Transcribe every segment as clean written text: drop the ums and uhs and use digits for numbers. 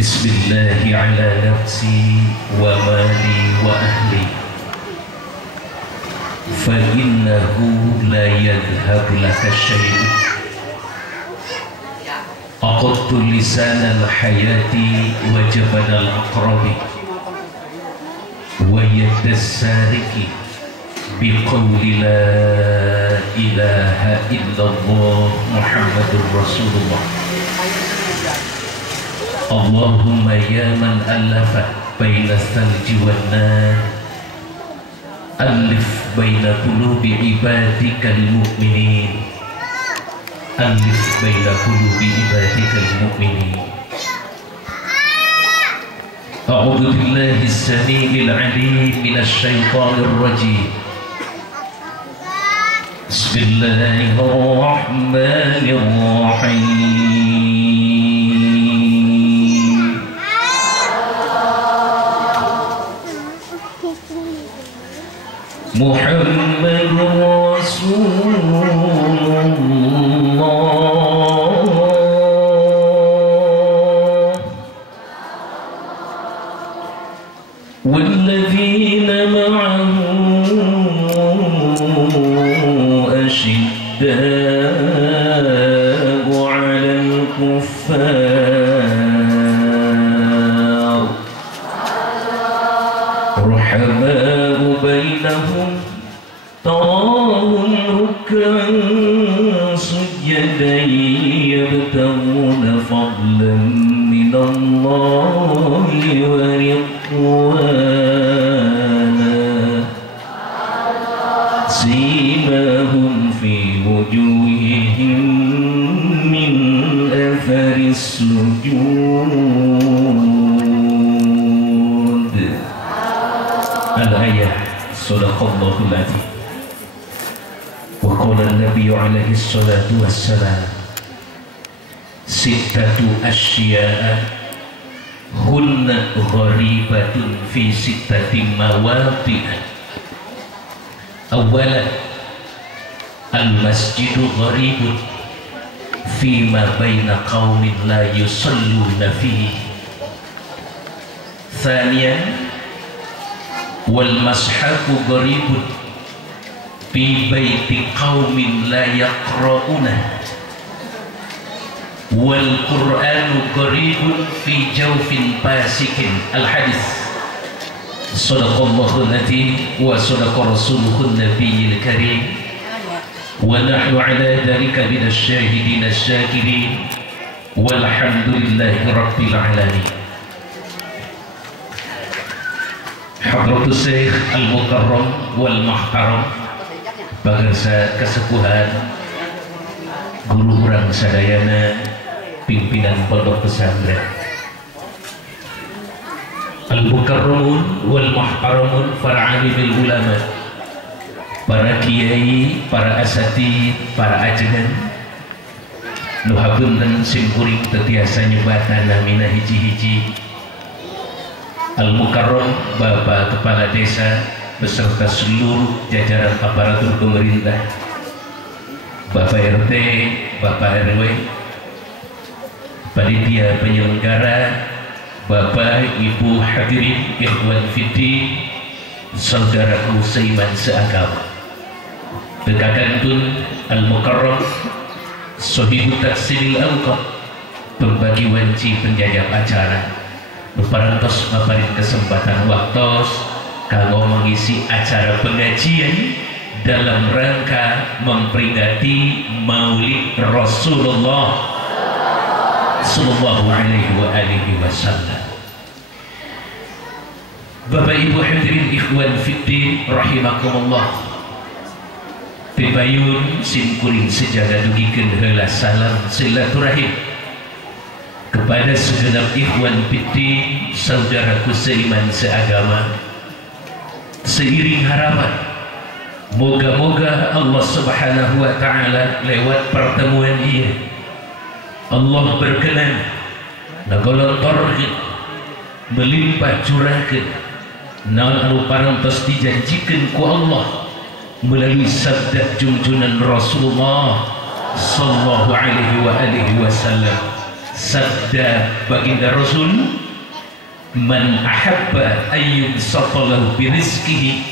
Bismillahi ala nafsi wa mali wa ahli fa innahu la yadhhabu laka syai'un aqadtu lisanal hayati wa jabanal aqrabi wa yaddas sariki biqawli la ilaha illallah Muhammadur Rasulullah. Allahumma ya man allafa baina thalji wan nar alif baina qulubi ibadikal mu'minin alif baina qulubi ibadikal mu'minin. A'udzu billahi as-sami'il 'alim minasy syaithanir rajim. Bismillahirrahmanirrahim. Muhammadur Rasulullah walladzina ma'ahu ashidda'u 'alal kuffar ruhama'u bainahum تراهم ركعا سجدا يبتغون فضلا من الله ورضوانا سيماهم في وجوههم من أثر السجود. الآية صدق الله العظيم. Qala Nabi alaihi salatu wassalam sittatu asya'a hunna gharibatun fi sittati mawadi'a. Awalan al-masjidu gharibun fima baina qaumin la yusalluna fihi. Thaniyan wal mashaku gharibun fi baiti qaumin la yaqra'una wal qur'anu qaribun fi jawfin fasikin. Al hadis. Sadaqallahu alladhi wa sadaqa rasuluhu nabiyil karim wa nahnu ala dhalika minasy syahidin asy-syakirin walhamdulillahi rabbil alamin. Hadratus Syekh Al-Mukarram wal Muhtaram bangsa kesepuhan guru urang sadayana pimpinan pondok pesantren Al-Mukarramun wal Muhtaramun para alimul ulama, para kiai, para asatid, para ajengan nu habeunteun sim kuring teu tiasa nyebatan namina hiji-hiji. Al-Mukarram Bapak Kepala Desa beserta seluruh jajaran aparatur pemerintah, Bapak RT, Bapak RW, panitia penyelenggara, Bapak Ibu hadirin ikhwan fiddin, saudaraku seiman seagama. Dekakantun Al-Mukarram Sohibu Taksimil Awqaf, pembagi wanci penjajah acara, beparantos maparin kesempatan waktos kalau mengisi acara pengajian dalam rangka memperingati Maulid Rasulullah sallallahu alaihi wasallam. Bapak Ibu hadirin ikhwan fiddin rahimakumullah, pipayun sim kuring sejaga dugikeun heula salam silaturahim kepada segenap ikhwan fiddin, saudaraku seiman seagama. Seiring harapan moga-moga Allah subhanahu wa ta'ala lewat pertemuan ini Allah berkenan nagolontorkeun melimpah curahkeun naon anu parantos dijanjikeun ku Allah melalui sabda junjunan Rasulullah sallallahu alaihi wasallam. sabda baginda Rasul, man ahabba ayyub satalahu birizkihi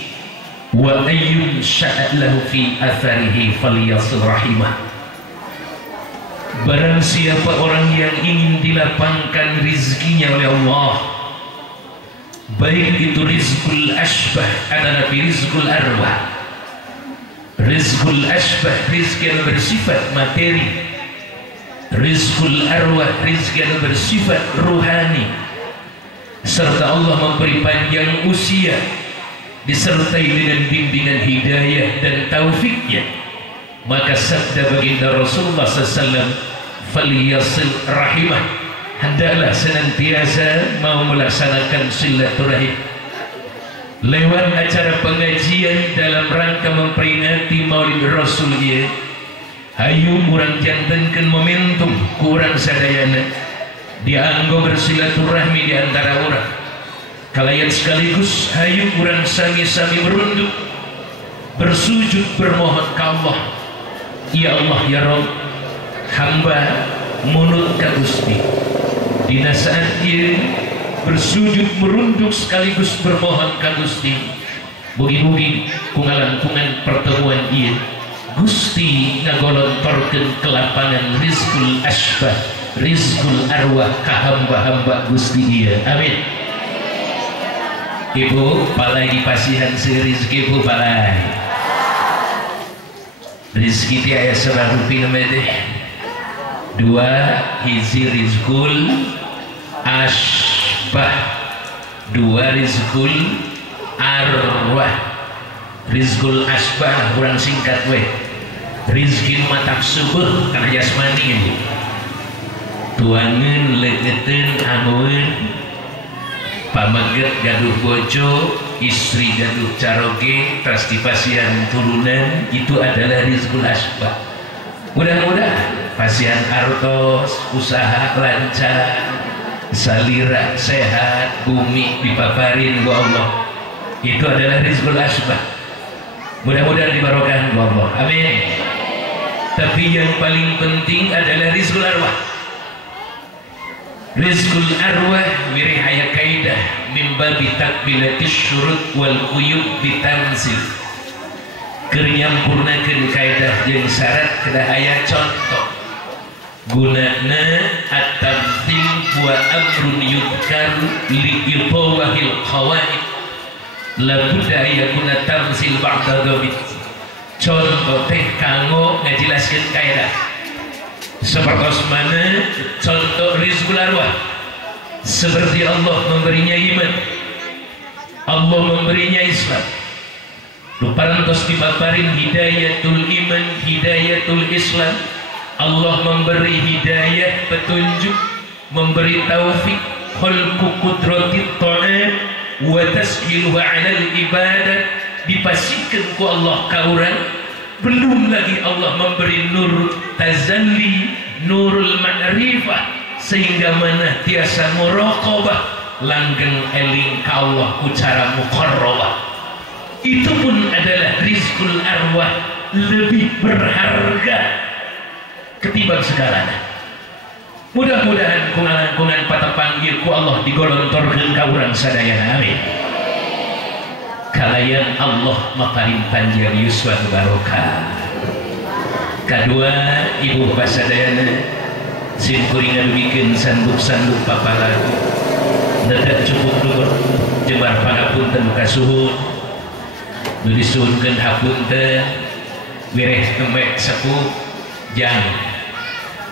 wa ayyub sya'alahu fi atharihi falyasil rahimah. Barang siapa orang yang ingin dilapangkan rizkinya oleh Allah, baik itu rizkul ashbah adalah rizkul arwah. Rizkul ashbah rizki yang bersifat materi, rizkul arwah rizki yang bersifat ruhani, serta Allah memberi panjang usia disertai dengan bimbingan hidayah dan taufiknya. Maka sabda baginda Rasulullah SAW, falyasil rahimah, hendaklah senantiasa mau melaksanakan silaturahim. Lewat acara pengajian dalam rangka memperingati Maulid Rasul ia, hayu murang jantankan momentum kurang sadayana dianggo bersilaturahmi di antara orang. Kalayan sekaligus hayu kurang sami-sami berunduk bersujud bermohon ke Allah, ya Allah ya Rabb, hamba munut ka Gusti. Dina saat ia bersujud merunduk sekaligus bermohon ka Gusti, mugi-mugi kungalangkungan pertemuan ieu Gusti ngagolontorkeun kelapangan rizkul asbah, rizkul arwah ka hamba-hamba Gusti ieu. Amin. Ibu balai di pasihan si rizki, ibu balai rizki ti aya sabaraha rupi namanya teh? Dua, hiji rizkul asbah, dua rizkul arwah. Rizkul asbah kurang singkat we, rizki matak subuh karena jasmani ibu, tuangan legetin anuin pamaget gaduh bojo, istri gaduh caroge, trastipasian turunan, itu adalah rizkul asbah. Mudah-mudahan pasian artos, usaha lancar, salira sehat, bumi dipaparin ku Allah, itu adalah rizkul asbah. Mudah-mudahan dibarokah ku Allah. Amin. Tapi yang paling penting adalah rizkul arwah. Rizkul arwah wirihaya kaidah mimbabi takbilatis syurut wal quyub bitanzil, kernyampurnakeun kaidah jeung syarat kedah aya contoh. Gunana at-tamthil wa amrun yudkar li yutawahil qawaid, la budda yakuna tamsil ba'da dhabit. Contoh teh kanggo ngajelaskeun kaidah. Seperti mana contoh rizkul arwah, seperti Allah memberinya iman, Allah memberinya Islam, luparantos dipaparin hidayatul iman, hidayatul Islam. Allah memberi hidayah petunjuk, memberi taufik, khalqu qudratit ta'at wa tashiluha 'alal ibadat, dipasikeun ku Allah ka urang. Belum lagi Allah memberi nur tazalli, nurul ma'rifah, sehingga mana tiasa muraqabah, langgeng eling ka Allah ku cara muqarrabah. Itu pun adalah rizkul arwah, lebih berharga ketimbang segalanya. Mudah-mudahan kungan-kungan patepang ieu ku Allah digolontorkeun ka urang sadayana. Amin. Kalayan Allah maparin panjang yuswa barokah. Kedua, ibu bapak sadayana sin kuringan bikin sanduk-sanduk papalagu dadak cukup dulu jembar pangapunten buka suhun nu disuhunkeun hapunten wireh tembek sepuh jam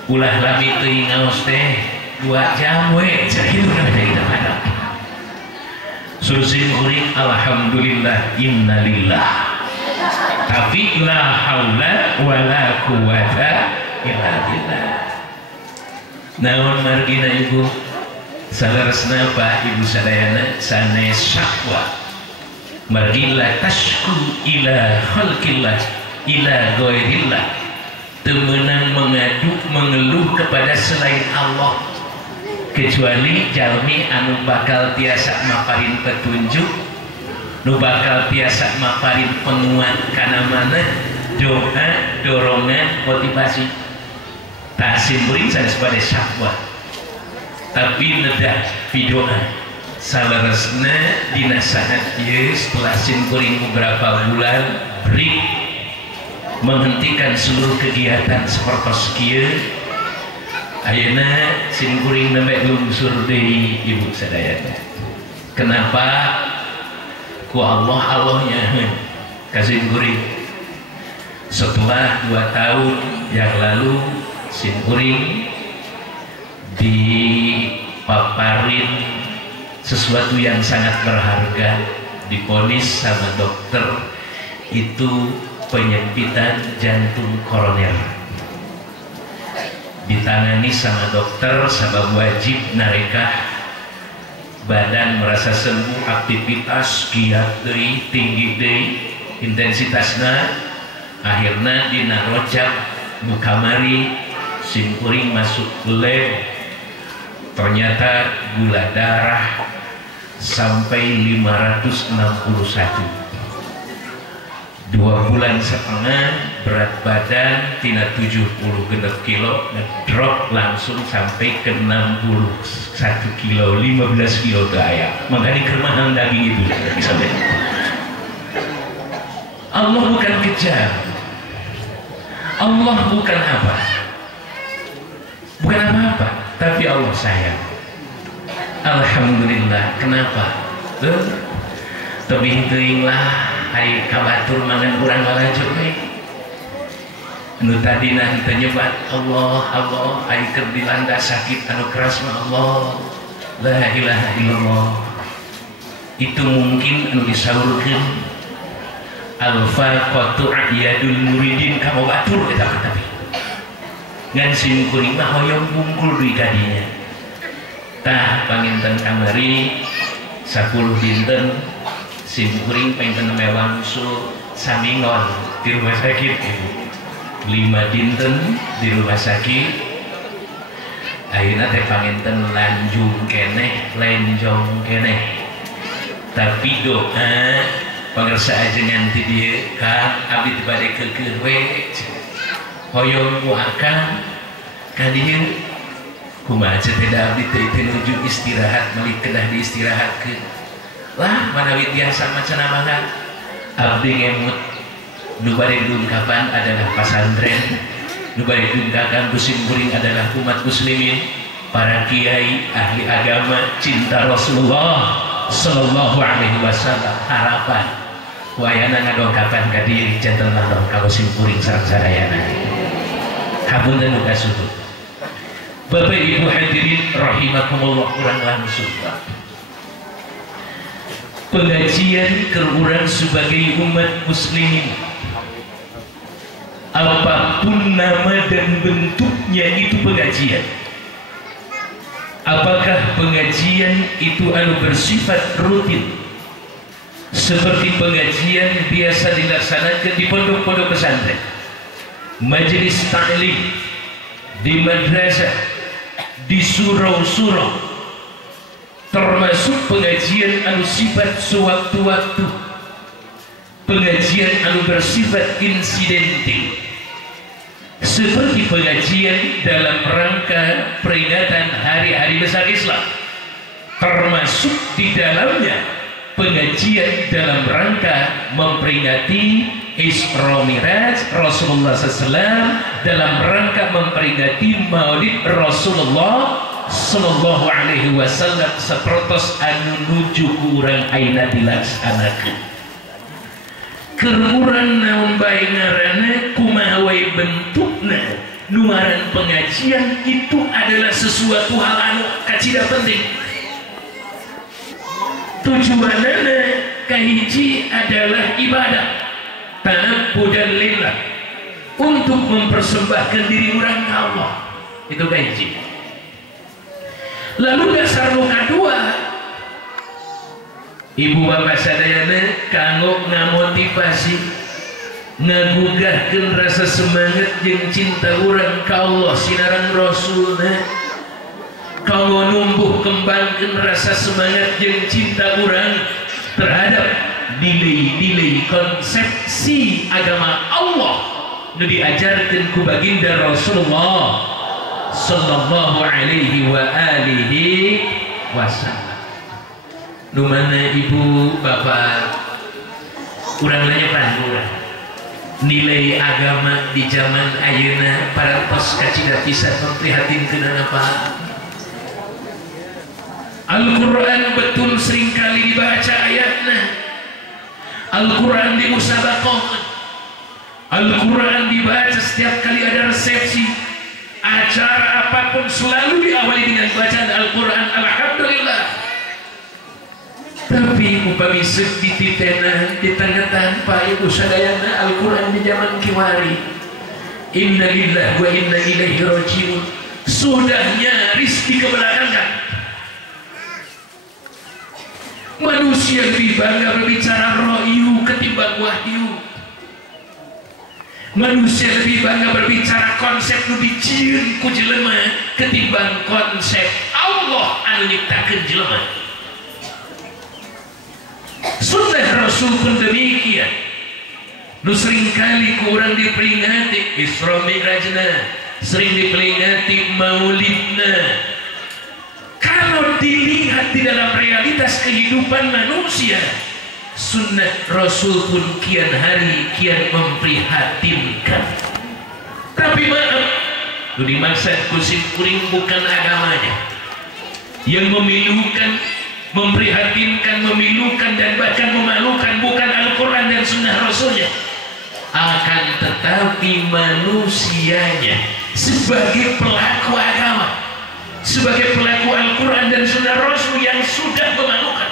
ulah lami teuing ngaos teh 2 jam we sakitu namanya. Surusin kuring alhamdulillah innalillah, tapi la haula wala quwata illa billah. Naon margina ibu salaresna Pak ibu sadayana sanes syakwa margila tashku ila khalqillah ila ghairillah, temenang mengadu mengeluh kepada selain Allah, kecuali jalmi anu bakal tiasa maparin petunjuk, nu bakal tiasa maparin penguat kana mana doa, dorongan, motivasi. Tak simpuling sanes pada syakwa tapi nedak videoan salaresna dinasahat ieu setelah simkuring beberapa bulan break menghentikan seluruh kegiatan seperti kieu. Ayeuna simkuring nembe lungsur deui ibu sadayana. Kenapa? Ku Allahnya kasimkuring. Setelah 2 tahun yang lalu simkuring dipaparin sesuatu yang sangat berharga, diponis sama dokter itu penyempitan jantung koroner. Ditangani sama dokter, sabab wajib narekah badan merasa sembuh, aktivitas giat deui, tinggi deui intensitasna. Akhirna dina rojak mukamari simkuring masuk lab, ternyata gula darah sampai 561. 2 bulan setengah, berat badan tina 70 genep kilo drop langsung sampai ke 61 kilo, 15 kilo gaya. Makanya kermahan daging itu misalnya. Allah bukan kejam, Allah bukan apa, bukan apa-apa, tapi Allah sayang. Alhamdulillah. Kenapa? Tebing teuing lah hari kabatur mangan urang walajo we. Nu tadina henteu nyebat Allah ari keur dilanda sakit anu keras mah Allah. La ilaha illallah. Itu mungkin anu disaurkeun al-faqatu a'yadul muridin ka batur eta tapi. Ngan simkuring mah hoyong bungkul di kadinya. Tah panginten kamari 10 dinten simkuring pengen mewangsul samingon di rumah sakit ibu. 5 dinten di rumah sakit. Akhirnya teh panginten lanjung keneh, lenjong keneh. Tapi doa pangersa ajengan ti dieu Kang abdi bade keukeuh we. Hoyong ku akang ka dieu kumaha teh abdi teh nuju istirahat meuli kedah diistirahatkeun. Lah manawi biasa macana mangga abdi ngemut nu bari dungkapan adalah pesantren, nu bari dungkakan simkuring adalah umat muslimin, para kiai ahli agama cinta Rasulullah sallallahu alaihi wasallam. Harapan wayana ngadongkapan ka dieu janten dong ka simkuring sareng sadayana. Hapunten nu kasudut. Bapak Ibu hadirin rahimakumullah, urang langsung pengajian keurang sebagai umat muslimin, apapun nama dan bentuknya itu pengajian. Apakah pengajian itu anu bersifat rutin seperti pengajian biasa dilaksanakan di pondok-pondok pesantren, majelis ta'lim, di madrasah, di surau-surau, termasuk pengajian anu sifat sewaktu-waktu, pengajian anu bersifat insidentil, seperti pengajian dalam rangka peringatan hari-hari besar Islam, termasuk di dalamnya pengajian dalam rangka memperingati Isra Miraj Rasulullah SAW, dalam rangka memperingati Maulid Rasulullah sallallahu alaihi wasallam sapertos anu nuju kurang aina dilaksanakeun. Keur urang naon bae ngaranna kumaha wae bentukna, nuaran pengajian itu adalah sesuatu hal anu kacida penting. Tujuanna kahiji adalah ibadah, tanabbudan lillah, untuk mempersembahkan diri urang ka Allah. Itu kahiji. Lalu dasar nu kadua, ibu bapak sadayana kanggo ngamotivasi, ngagugahkeun rasa semangat jeung cinta urang ka Allah sinaran Rasulna, kanggo numbuh kembangkeun rasa semangat jeung cinta urang terhadap nilai-nilai konsepsi agama Allah nu diajarkeun ku baginda Rasulullah sallallahu alaihi wa alihi wasallam. Nu mana ibu bapak urang nanya panurang nilai agama di zaman ayeuna parantos kacida pisan memprihatinkeun apa. Al-Quran betul seringkali dibaca ayatnya, Al-Quran dimusabaqahkan, Al-Quran dibaca setiap kali ada resepsi, acara apapun selalu diawali dengan bacaan Al-Quran. Alhamdulillah. Tapi upami di titena di tengah tanpa itu sadayana Al-Quran di zaman kiwari, inna lillahi wa inna ilaihi rajiun, sudah nyaris dikebelakangkan. Manusia lebih bangga berbicara ro'yu ketimbang wahyu. Manusia lebih bangga berbicara konsep lebih cieun ku jelema ketimbang konsep Allah anu nyiptakeun jelema. Sunnah Rasul pun demikian. Nu sering kali kurang diperingati Isra Mi'rajna, sering diperingati Maulidna. Kalau dilihat di dalam realitas kehidupan manusia, sunnah Rasul pun kian hari kian memprihatinkan. Tapi maaf, itu dimaksud kusim kuring bukan agamanya yang memilukan, memprihatinkan, memilukan dan bahkan memalukan bukan Al-Quran dan sunnah Rasulnya, akan tetapi manusianya sebagai pelaku agama, sebagai pelaku Al-Quran dan sunnah Rasul yang sudah memalukan.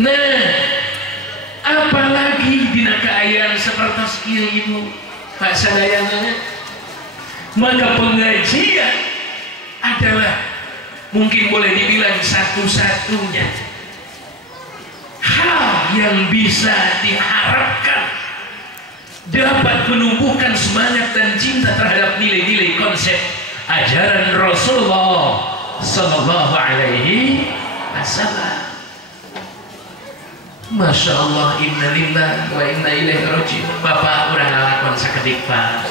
Nah, apalagi dina keayaan seperti sekieu ibu Pak sadayana, maka pengajian adalah mungkin boleh dibilang satu-satunya hal yang bisa diharapkan dapat menumbuhkan semangat dan cinta terhadap nilai-nilai konsep ajaran Rasulullah sallallahu alaihi wasallam. Masya Allah, inna lillahi wa inna ilaihi rajiun. Bapak urang ngalakon sakedik Pak.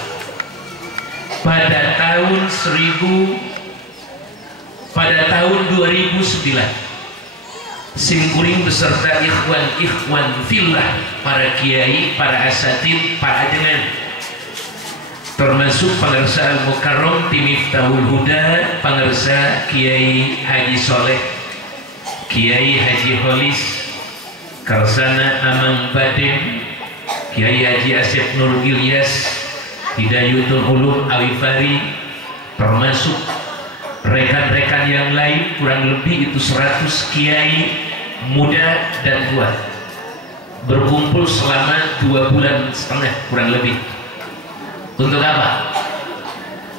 Pada tahun 2009 simkuring beserta ikhwan fillah, para kiai, para asatid, para ajengan, termasuk pangarsa Al-Mukarram tim Miftahul Huda, pangarsa Kiai Haji Soleh, Kiai Haji Holis, Karsana Amang Baden, Kiai Haji Asep Nur Ilyas, Hidayatul Ulum Awifari, termasuk rekan-rekan yang lain, kurang lebih itu 100 kiai muda dan tua, berkumpul selama 2,5 bulan kurang lebih. Untuk apa?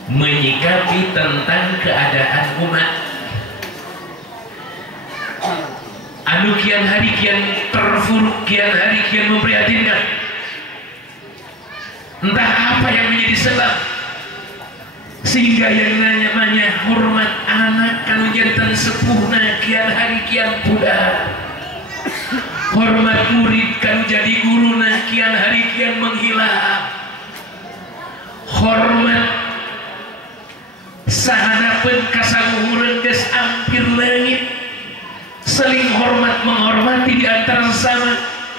Menyikapi tentang keadaan umat anu kian hari kian terpuruk, kian hari kian memprihatinkan. Entah apa yang menjadi sebab sehingga yang namanya hormat anak kanu jantan sepuhna kian hari kian pudar, hormat murid kanu jadi guruna kian hari kian menghilang, hormat sahanapeun kasaluhureun geus ampir leungit, saling hormat menghormati di antara sesama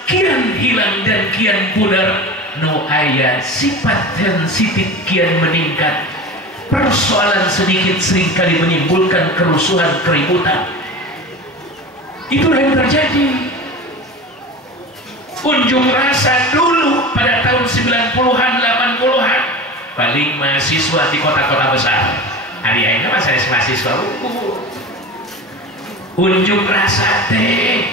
kian hilang dan kian pudar. No aya sifat sensitif kian meningkat. Persoalan sedikit seringkali menimbulkan kerusuhan, keributan. Itulah yang terjadi. Unjuk rasa dulu pada tahun 90-an, 80-an, paling mahasiswa di kota-kota besar. Hari ini masih mahasiswa. Unjuk rasa teh,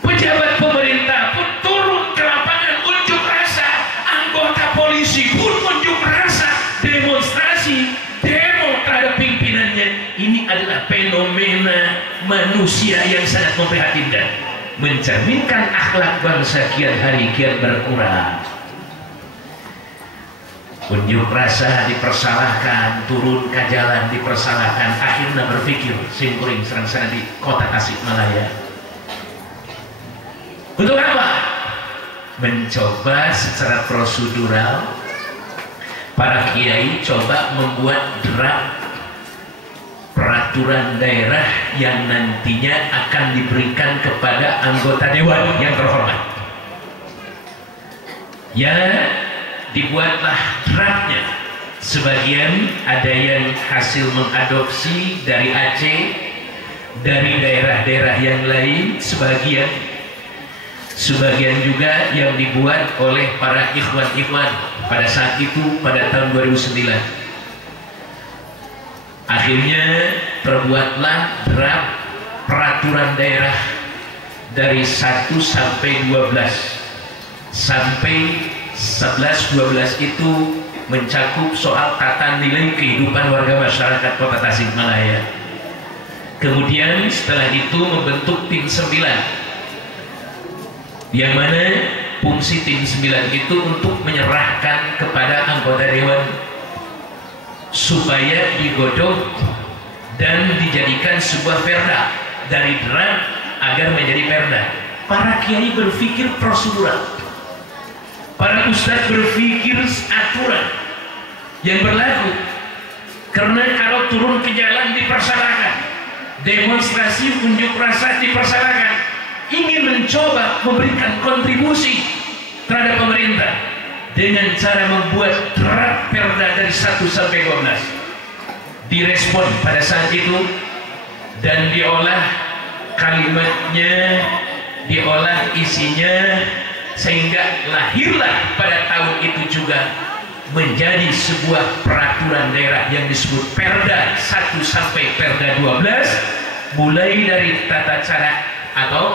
pejabat pemerintah pun turun ke lapangan unjuk rasa, anggota polisi pun unjuk rasa, demonstrasi, demo terhadap pimpinannya. Ini adalah fenomena manusia yang sangat memprihatinkan, mencerminkan akhlak bangsa kian hari kian berkurang. Unjuk rasa dipersalahkan, turun ke jalan dipersalahkan, akhirnya berpikir simkuring serang-serang di kota Tasikmalaya. Untuk apa? mencoba secara prosedural, para kiai coba membuat draft peraturan daerah yang nantinya akan diberikan kepada anggota dewan yang terhormat. Ya, dibuatlah draftnya. Sebagian ada yang hasil mengadopsi dari Aceh, dari daerah-daerah yang lain, sebagian juga yang dibuat oleh para ikhwan-ikhwan pada saat itu, pada tahun 2009. Akhirnya terbuatlah draft peraturan daerah dari 1 sampai 12. Sampai 11-12 itu mencakup soal tata nilai kehidupan warga masyarakat Kota Tasikmalaya. Kemudian setelah itu membentuk tim 9, yang mana fungsi tim 9 itu untuk menyerahkan kepada anggota dewan supaya digodok dan dijadikan sebuah perda, dari draft agar menjadi perda. Para kiai berpikir prosedural, para ustadz berpikir aturan yang berlaku, karena kalau turun ke jalan dipersalahkan, demonstrasi unjuk rasa dipersalahkan, ingin mencoba memberikan kontribusi terhadap pemerintah dengan cara membuat draft perda dari 1 sampai 12. Direspon pada saat itu dan diolah kalimatnya, diolah isinya, sehingga lahirlah pada tahun itu juga menjadi sebuah peraturan daerah yang disebut Perda 1 sampai Perda 12, mulai dari tata cara atau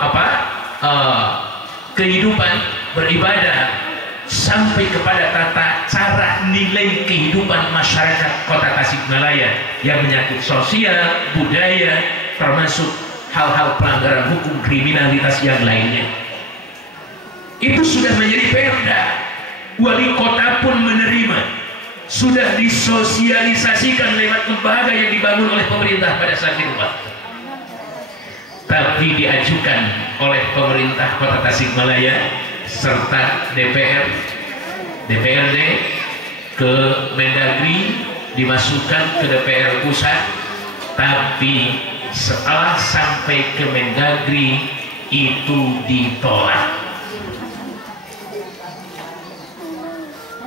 kehidupan beribadah sampai kepada tata cara nilai kehidupan masyarakat Kota Tasikmalaya yang menyangkut sosial, budaya, termasuk hal-hal pelanggaran hukum, kriminalitas yang lainnya. Itu sudah menjadi perda. Wali kota pun menerima, sudah disosialisasikan lewat lembaga yang dibangun oleh pemerintah pada saat itu, Pak. Tapi diajukan oleh pemerintah Kota Tasikmalaya serta DPR, DPRD ke Mendagri, dimasukkan ke DPR pusat. Tapi setelah sampai ke Mendagri itu ditolak,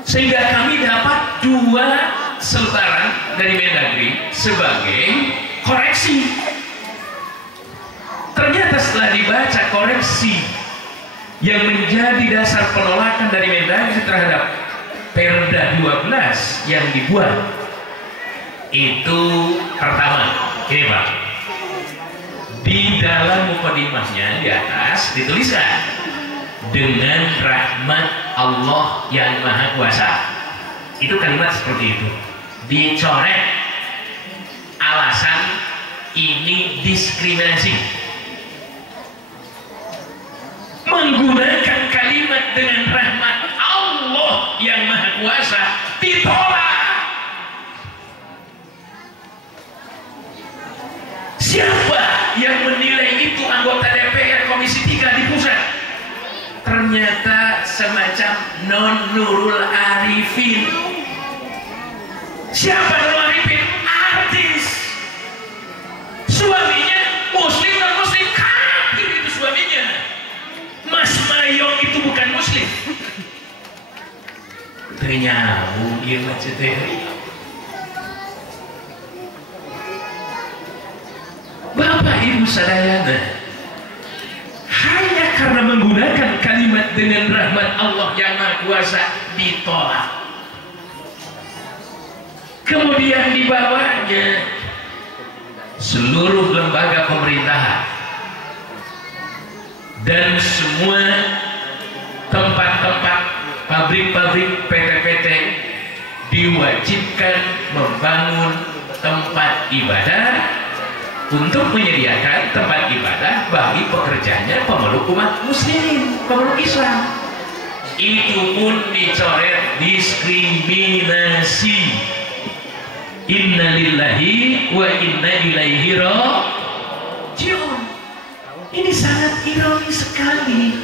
sehingga kami dapat 2 selebaran dari Mendagri sebagai koreksi. Ternyata setelah dibaca koreksi yang menjadi dasar penolakan dari Mendagri terhadap Perda 12 yang dibuat, itu pertama, ini Pak, di dalam mukadimahnya di atas dituliskan dengan rahmat Allah yang Maha Kuasa. Itu kalimat seperti itu, dicoret alasan ini diskriminasi. Menggunakan kalimat dengan rahmat Allah yang Maha Kuasa ditolak. Siapa yang menilai itu? Anggota DPR Komisi 3 di pusat. Ternyata semacam Non Nurul Arifin. Siapa Nurul Arifin? Artis. Suaminya muslim dan muslim, kafir itu suaminya. Mas Mayong itu bukan muslim. Ternyata dia macam Bapak Ibu sadayana, hanya karena menggunakan kalimat dengan rahmat Allah yang Maha Kuasa ditolak. Kemudian dibawanya seluruh lembaga pemerintahan dan semua tempat-tempat, pabrik-pabrik, PT-PT diwajibkan membangun tempat ibadah untuk menyediakan tempat ibadah bagi pekerjanya pemeluk umat muslimin, pemeluk Islam. Itu pun dicoret diskriminasi. Inna lillahi wa inna ilaihi raji'un. Ini sangat ironis sekali.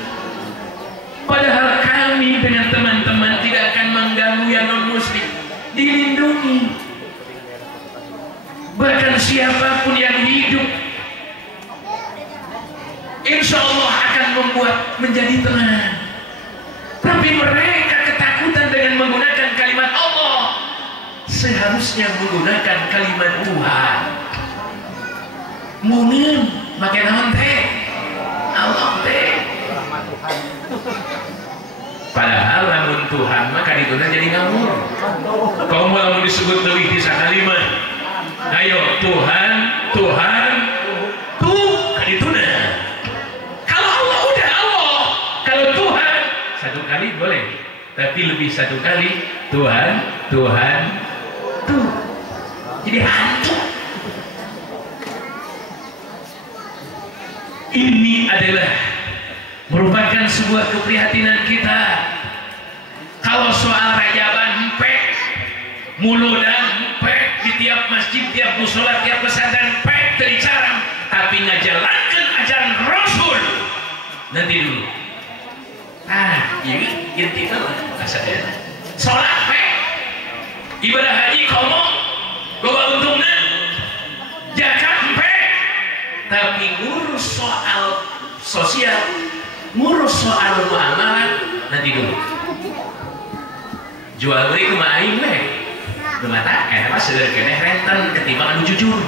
Padahal kami dengan teman-teman tidak akan mengganggu yang non-muslim, dilindungi. Bahkan siapapun yang hidup insya Allah akan membuat menjadi tenang. Tapi mereka ketakutan dengan menggunakan kalimat Allah, seharusnya menggunakan kalimat Tuhan. Mungkin pakai naon teh Allah teh. Padahal lamun Tuhan maka dituna jadi ngawur. Kau mau disebut lebih di kalimat, ayo Tuhan, Tuhan, tuh dituna. Kalau Allah udah Allah, kalau Tuhan satu kali boleh, tapi lebih satu kali Tuhan, Tuhan, tuh jadi hantu. Ini adalah merupakan sebuah keprihatinan kita. Kalau soal rajaban empek, muludan empek, di tiap masjid, tiap musola, tiap pesantren empek dari cara, tapi ngajalankan ajaran Rasul nanti dulu. Ini inti lah kasarnya. Sholat empek, ibadah haji komo, bawa untungnya, zakat empek, tapi ngurus soal sosial, ngurus soal muamalah nanti dulu. Jual beli kemain weh, gemata kenapa sedang keneh renten ketimbang anu jujur,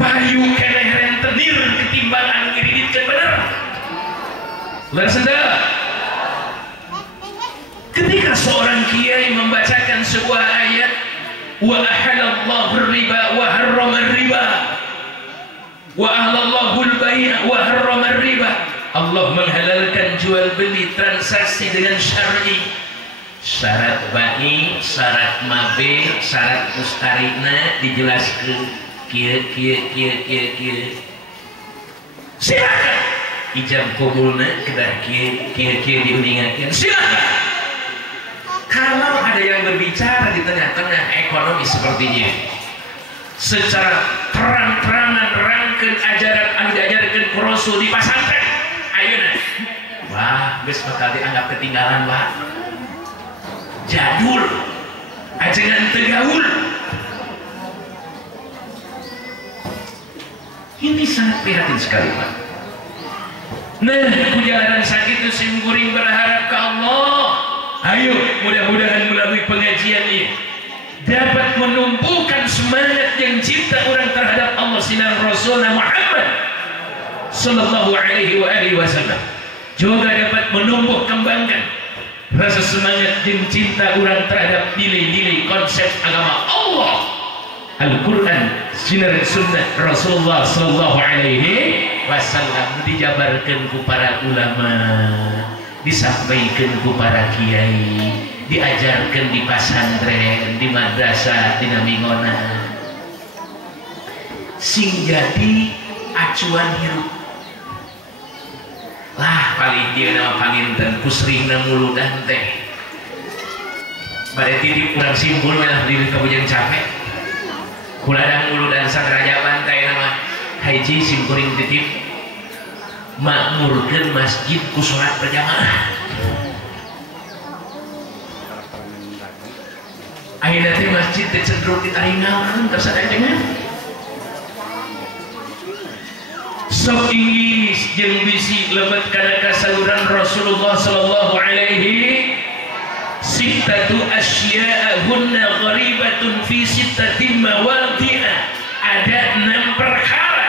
payu keneh rentenir ketimbang anu ngiriditkeun bener. Ulah senda. Ketika seorang kiai membacakan sebuah ayat, wa ahalallahu riba wa harrama riba wa ahlallahu al-bai' wa harrama riba, Allah menghalalkan jual beli transaksi dengan syar'i, syarat bai, syarat mabe, syarat mustarina dijelaskan kieu silakan ijab kabulna kedah kieu diuningakeun silakan. Kalau ada yang berbicara di tengah-tengah ekonomi sepertinya secara terang-terangan rangkeun ajaran anu diajarkeun ku Rasul di pasantren ayeuna, wah geus bakal dianggap ketinggalan, Pak. Jadul, ajengan tegaul. Ini sangat prihatin sekali, Pak. Nah, perjalanan sakit itu simkuring berharap ke Allah. Ayo, mudah-mudahan melalui pengajian ini dapat menumbuhkan semangat yang cinta orang terhadap Allah sinar Rasulullah Muhammad Sallallahu Alaihi Wasallam. Juga dapat menumbuh kembangkan rasa semangat dan cinta orang terhadap nilai-nilai konsep agama Allah, Al-Quran, sinar sunnah Rasulullah Sallallahu Alaihi Wasallam dijabarkan ku para ulama, disampaikan ku para kiai, diajarkan di pasantren, di madrasah, di namingona, sing jadi acuan hidup. Lah paling dia nama panginten kusring muludan teh pada titip kurang simpul malah diri kabujang capek kuladang muludan sang raja pantai nama haji simkuring titip makmurkan masjid ku sholat berjamaah. Akhirnya teh masjid teh cenderung ditaringan tersadar sok Inggris jeung bisi lebat kana kasaluran Rasulullah Sallallahu Alaihi sittatu asya'a hunna gharibatun fi sittatin mawadhi'a. Ada 6 perkara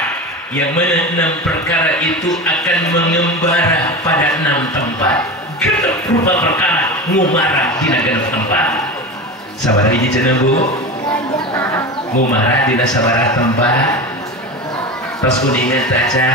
yang mana 6 perkara itu akan mengembara pada 6 tempat. Genep rupa perkara ngumara di negara tempat. Sabar hiji cenah Bu. Ngumara di sabaraha tempat. Terus kuningan saja